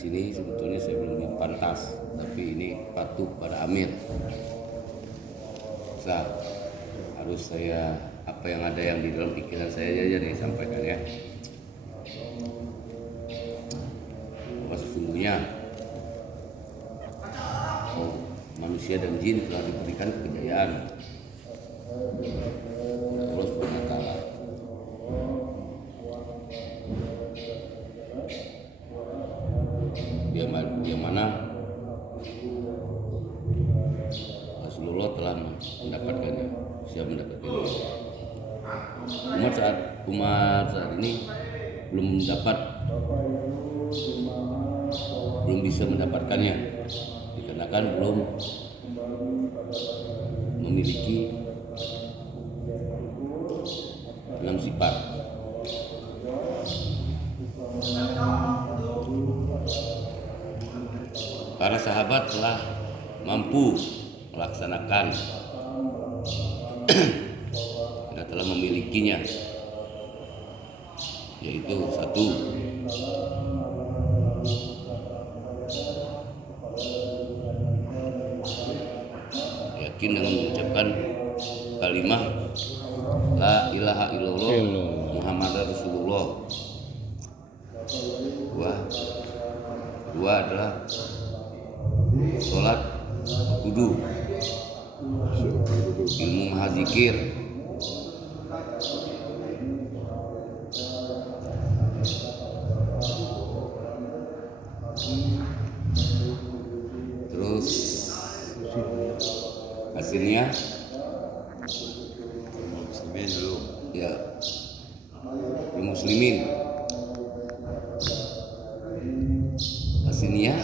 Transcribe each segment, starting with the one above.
sini sebetulnya saya belum pantas, tapi ini patuh pada Amir. Harus saya apa yang ada yang di dalam pikiran saya aja nih sampaikan ya. Bahwa sesungguhnya manusia dan jin telah diberikan kejayaan Allah Subhanahu wa Ta'ala. Yang mana Rasulullah telah mendapatkannya, siap mendapatkannya. Umat saat ini belum bisa mendapatkannya dikarenakan belum memiliki 6 sifat. Para sahabat telah mampu melaksanakan dan telah memilikinya, yaitu 1, yakin dengan mengucapkan kalimat la ilaha illallah Muhammadar Rasulullah. Dua adalah sholat wudu, ilmu mahadzikir, terus hasilnya muslimin dulu ya, muslimin. Hasilnya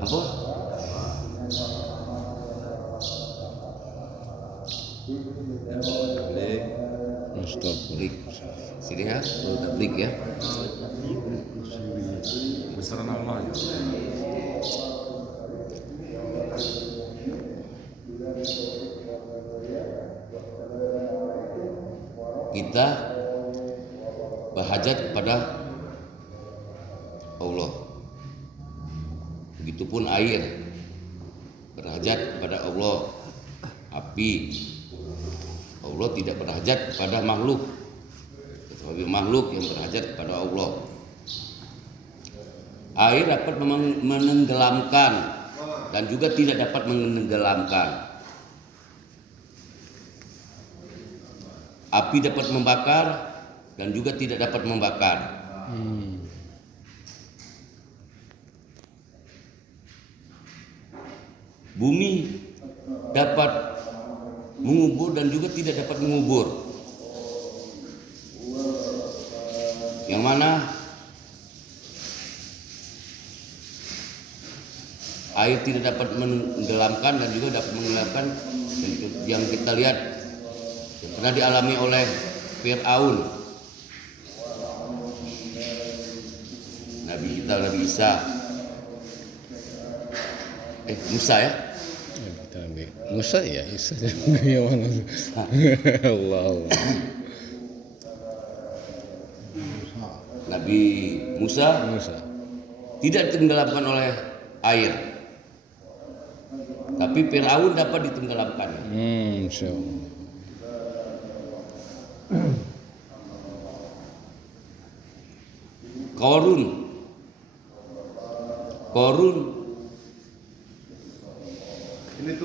apa? Tablik. Sini ya, tablik ya. Besaran Allah ya. Kita berhajat kepada Allah. Begitupun air berhajat kepada Allah. Api, Allah tidak berhajat kepada makhluk, tetapi makhluk yang berhajat kepada Allah. Air dapat menenggelamkan dan juga tidak dapat menenggelamkan. Api dapat membakar dan juga tidak dapat membakar. Bumi dapat mengubur dan juga tidak dapat mengubur. Yang mana air tidak dapat menenggelamkan dan juga dapat menenggelamkan, yang kita lihat yang pernah dialami oleh Fir'aun, Nabi kita Nabi Isa, Musa ya. Musa ya, Isa yang mana? Allah. Nabi Musa tidak ditenggelamkan oleh air, tapi Fir'aun dapat ditenggelamkan. Korun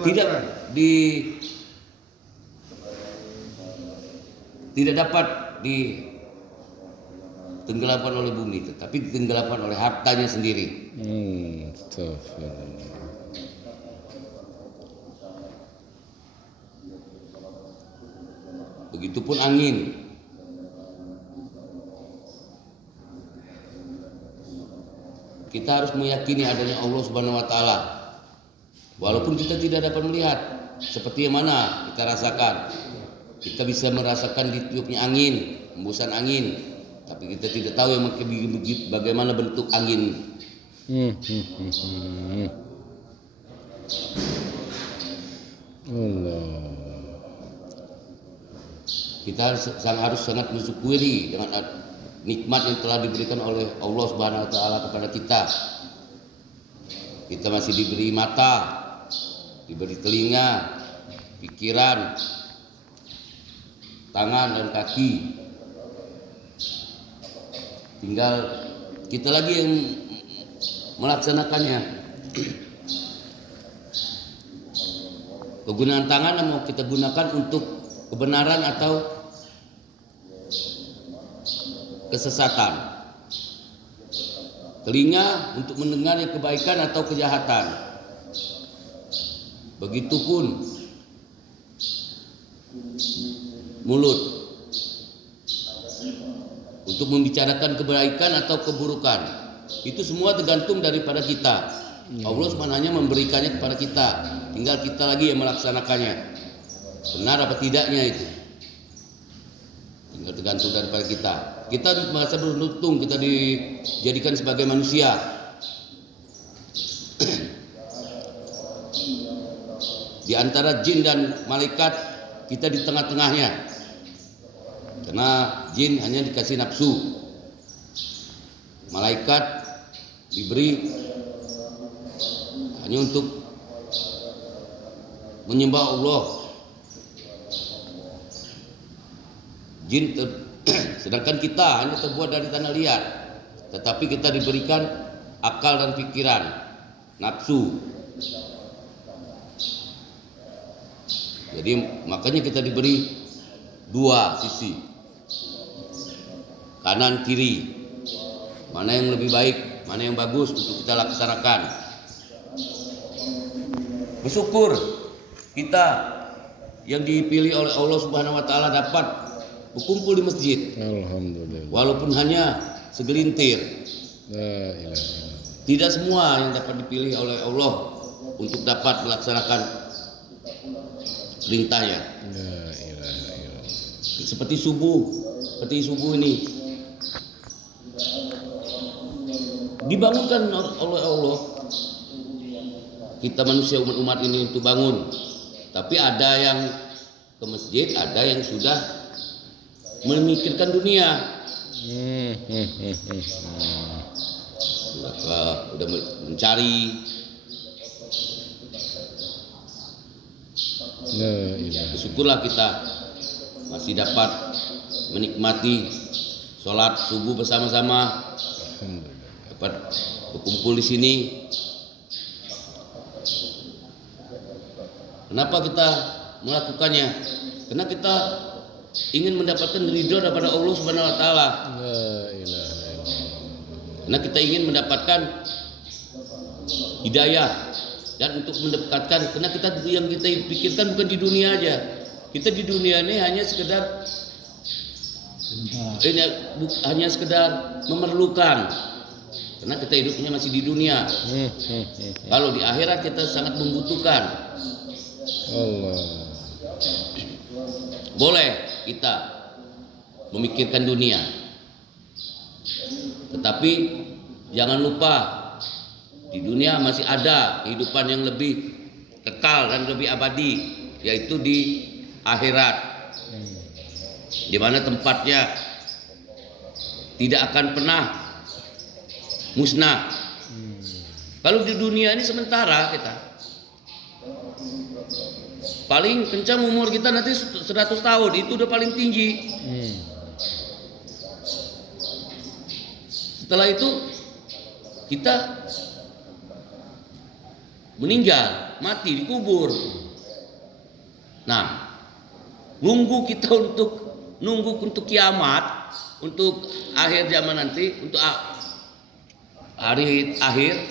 tidak dapat ditenggelamkan oleh bumi, tetapi ditenggelamkan oleh hartanya sendiri. Begitupun angin. Kita harus meyakini adanya Allah Subhanahu wa Ta'ala, walaupun kita tidak dapat melihat seperti yang mana kita rasakan. Kita bisa merasakan ditiupnya angin, hembusan angin, tapi kita tidak tahu yang bagaimana bentuk angin. Allah. Kita harus sangat mensyukuri nikmat yang telah diberikan oleh Allah Subhanahu wa taala kepada kita. Kita masih diberi mata, diberi telinga, pikiran, tangan dan kaki. Tinggal kita lagi yang melaksanakannya. Kegunaan tangan yang mau kita gunakan untuk kebenaran atau kesesatan. Telinga untuk mendengar yang kebaikan atau kejahatan. Begitupun mulut untuk membicarakan kebaikan atau keburukan. Itu semua tergantung daripada kita. Allah sebenarnya memberikannya kepada kita, tinggal kita lagi yang melaksanakannya. Benar apa tidaknya itu tinggal tergantung daripada kita. Kita merasa beruntung kita dijadikan sebagai manusia. Di antara jin dan malaikat kita di tengah-tengahnya. Karena jin hanya dikasih nafsu, malaikat diberi hanya untuk menyembah Allah. Jin sedangkan kita hanya terbuat dari tanah liat, tetapi kita diberikan akal dan pikiran, nafsu. Jadi makanya kita diberi dua sisi, kanan kiri. Mana yang lebih baik, mana yang bagus untuk kita laksanakan. Bersyukur kita yang dipilih oleh Allah Subhanahu wa taala dapat berkumpul di masjid. Alhamdulillah. Walaupun hanya segelintir. La ilaha illallah. Tidak semua yang dapat dipilih oleh Allah untuk dapat melaksanakan perintahnya. La ilaha illallah. Seperti subuh ini dibangunkan oleh Allah. Kita manusia umat ini untuk bangun. Tapi ada yang ke masjid, ada yang sudah memikirkan dunia. Udah mencari. La ilaha. Bersyukurlah kita masih dapat menikmati sholat subuh bersama-sama, Alhamdulillah. dapat berkumpul di sini. Kenapa kita melakukannya? Karena kita ingin mendapatkan ridho daripada Allah Subhanahu wa taala. La ilaha illallah. Karena kita ingin mendapatkan hidayah dan untuk mendapatkan, karena kita yang kita pikirkan bukan di dunia aja. Kita di dunia ini hanya sekedar hanya sekedar memerlukan. Karena kita hidupnya masih di dunia. Kalau di akhirat kita sangat membutuhkan. Allah. Boleh kita memikirkan dunia, tetapi jangan lupa di dunia masih ada kehidupan yang lebih kekal dan lebih abadi, yaitu di akhirat, di mana tempatnya tidak akan pernah musnah. Kalau di dunia ini sementara, kita paling kencang umur kita nanti 100 tahun, itu udah paling tinggi. Setelah itu kita meninggal, mati, dikubur. Nah, nunggu untuk kiamat, untuk akhir zaman nanti, untuk hari akhir,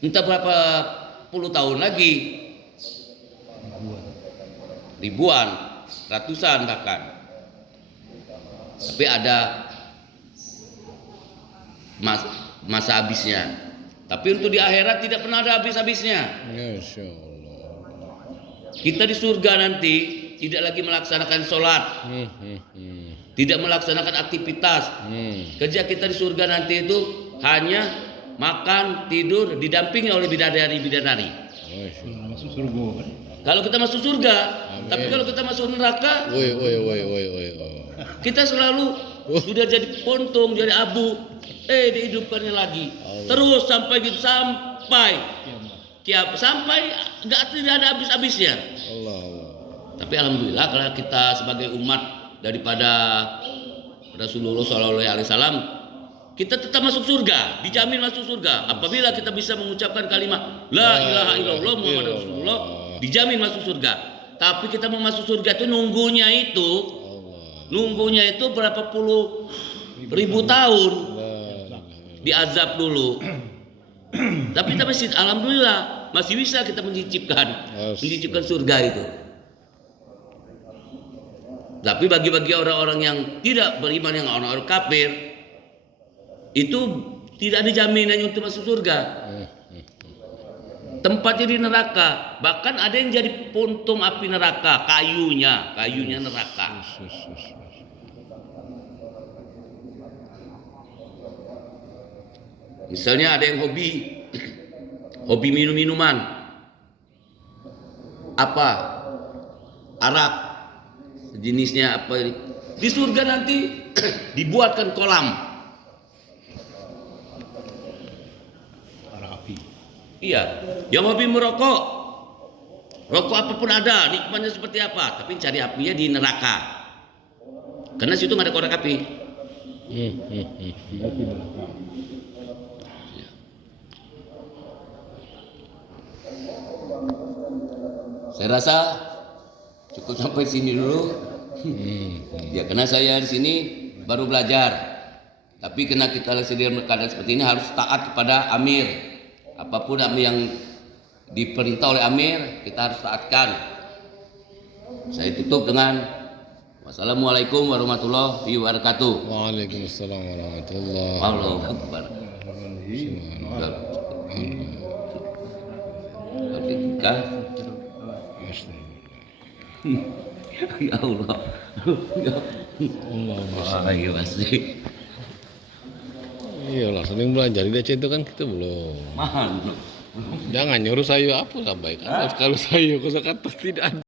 entah berapa puluh tahun lagi, ribuan, ratusan bahkan. Tapi ada masa habisnya. Tapi untuk di akhirat tidak pernah ada habis-habisnya. Masya Allah. Kita di surga nanti tidak lagi melaksanakan sholat, tidak melaksanakan aktivitas. Kerja kita di surga nanti itu hanya makan, tidur, didampingi oleh bidadari-bidadari. Masuk surga kan? Kalau kita masuk surga, tapi kalau kita masuk neraka, kita selalu sudah jadi puntung, jadi abu, dihidupkannya lagi. Terus sampai gitu, sampai tidak ada habis-habisnya. Allah. Tapi alhamdulillah kalau kita sebagai umat daripada Rasulullah SAW, kita tetap masuk surga, dijamin masuk surga. Apabila kita bisa mengucapkan kalimat La ilaha illallah Muhammad Rasulullah, dijamin masuk surga. Tapi kita mau masuk surga itu nunggunya itu berapa puluh ribu tahun, diazab dulu. Tapi kita masih, alhamdulillah masih bisa kita mencicipkan surga itu. Tapi bagi orang-orang yang tidak beriman, yang orang-orang kafir, itu tidak ada jaminannya untuk masuk surga. Tempatnya di neraka. Bahkan ada yang jadi puntung api neraka, kayunya neraka. Misalnya ada yang hobi minum-minuman, apa, arak, jenisnya apa, di surga nanti dibuatkan kolam. Arah api. Iya, yang hobi merokok, rokok apapun ada, nikmatnya seperti apa, tapi cari apinya di neraka, karena situ nggak ada korek api. Saya rasa cukup sampai sini dulu. Ya, karena saya di sini baru belajar. Tapi karena kita lagi dalam keadaan seperti ini harus taat kepada amir. Apapun yang diperintah oleh amir, kita harus taatkan. Saya tutup dengan wassalamualaikum warahmatullahi wabarakatuh. Waalaikumsalam warahmatullahi Allahu Akbar. Ya Allah. Iya pasti. Iyalah, sering belajar di DC itu kan kita belum. Mahal. Jangan nyuruh saya apa sampaikan. Kalau saya kosakata tidak ada.